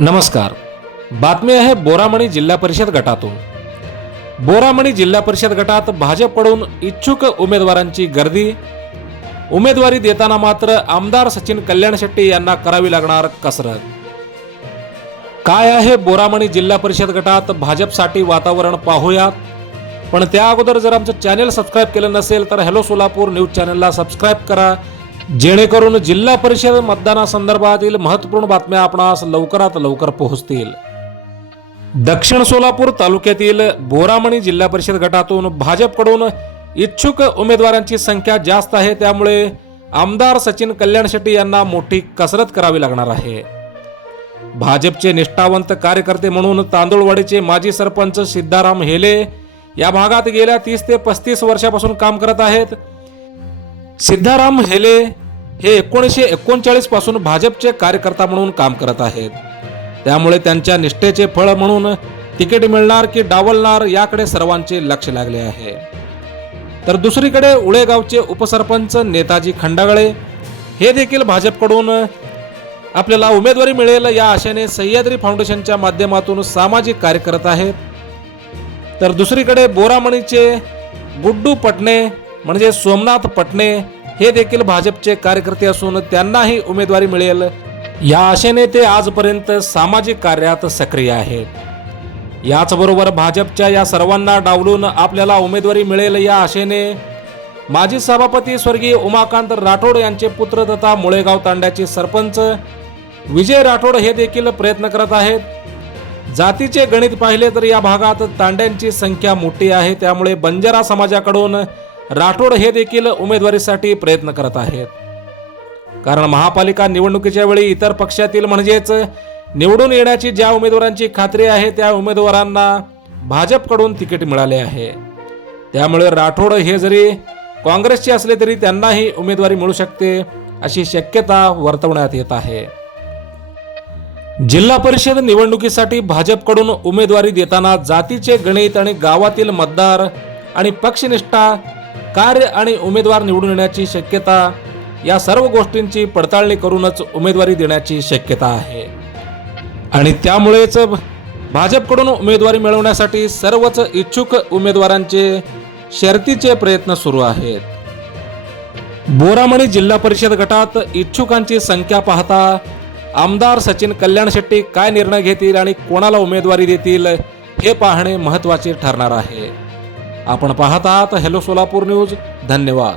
नमस्कार. बातमी आहे बोरामणी जिल्हा परिषद गटातून. बोरामणी जिल्हा परिषद गटात भाजपकडून इच्छुक उमेदवारांची गर्दी. उमेदवारी देताना मात्र आमदार सचिन कल्याण शेट्टी यांना करावी लागणार कसरत. काय आहे बोरामणी जिल्हा परिषद गटात भाजपसाठी वातावरण पाहूयात. पण त्या अगोदर जर आमचं चॅनल सबस्क्राईब केलं नसेल तर हॅलो सोलापूर न्यूज चॅनलला सबस्क्राईब करा, जेणेकरून जिल्हा परिषद मतदानासंदर्भातील महत्त्वपूर्ण बातम्या आपणास लवकरात लवकर पोहोचतील. दक्षिण सोलापूर तालुक्यातील बोरामणी जिल्हा परिषद गटातून भाजपकडून इच्छुक उमेदवारांची संख्या जास्त आहे, त्यामुळे आमदार सचिन कल्याण शेट्टी यांना मोठी कसरत करावी लागणार आहे. भाजपचे निष्ठावंत कार्यकर्ते म्हणून तांदुळवाडीचे माजी सरपंच सिद्धाराम हेले या भागात गेल्या 30 ते 35 वर्षापासून काम करत आहेत. सिद्धाराम हेले हे 1939 पासून भाजपचे कार्यकर्ता म्हणून काम करत आहेत. त्यामुळे त्यांच्या निष्ठेचे फळ म्हणून तिकीट मिळणार की डावलणार याकडे सर्वांचे लक्ष लागले आहे. तर दुसरीकडे उळेगावचे उपसरपंच नेताजी खंडागळे हे देखील भाजपकडून आपल्याला उमेदवारी मिळेल या आशेने सह्याद्री फाउंडेशनच्या माध्यमातून सामाजिक कार्य करत आहेत. तर दुसरीकडे बोरामणीचे गुड्डू पटणे म्हणजे सोमनाथ पटणे हे देखील भाजपचे कार्यकर्ते असून त्यांनाही उमेदवारी मिळेल या आशेने ते आजपर्यंत सामाजिक कार्यात सक्रिय आहेत. याचबरोबर भाजपच्या या सर्वांना डावलून आपल्याला उमेदवारी मिळेल या आशेने माजी सभापती स्वर्गीय उमाकांत राठोड यांचे पुत्र तथा मुळेगाव तांड्याचे सरपंच विजय राठोड हे देखील प्रयत्न करत आहेत. जातीचे गणित पाहिले तर या भागात तांड्यांची संख्या मोठी आहे, त्यामुळे बंजारा समाजाकडून राठोड हे देखील उमेदवारीसाठी प्रयत्न करत आहेत. कारण महापालिका निवडणुकीच्या वेळी इतर पक्षातील म्हणजेच निवडून येण्याची ज्या उमेदवारांची खात्री आहे त्या उमेदवारांना भाजपकडून तिकीट मिळाले आहे. त्यामुळे राठोड हे जरी काँग्रेसचे असले तरी त्यांनाही उमेदवारी मिळू शकते अशी शक्यता वर्तवण्यात येत आहे. जिल्हा परिषद निवडणुकीसाठी भाजपकडून उमेदवारी देताना जातीचे गणित आणि गावातील मतदार आणि पक्षनिष्ठा कार्य आणि उमेदवार निवडून येण्याची शक्यता या सर्व गोष्टींची पडताळणी करूनच उमेदवारी देण्याची शक्यता आहे. आणि त्यामुळेच भाजपकडून उमेदवारी मिळवण्यासाठी सर्वच इच्छुक उमेदवारांचे शर्तीचे प्रयत्न सुरू आहेत. बोरामणी जिल्हा परिषद गटात इच्छुकांची संख्या पाहता आमदार सचिन कल्याण शेट्टी काय निर्णय घेतील आणि कोणाला उमेदवारी देतील हे पाहणे महत्त्वाचे ठरणार आहे. आपण पाहत आहात हॅलो सोलापूर न्यूज. धन्यवाद.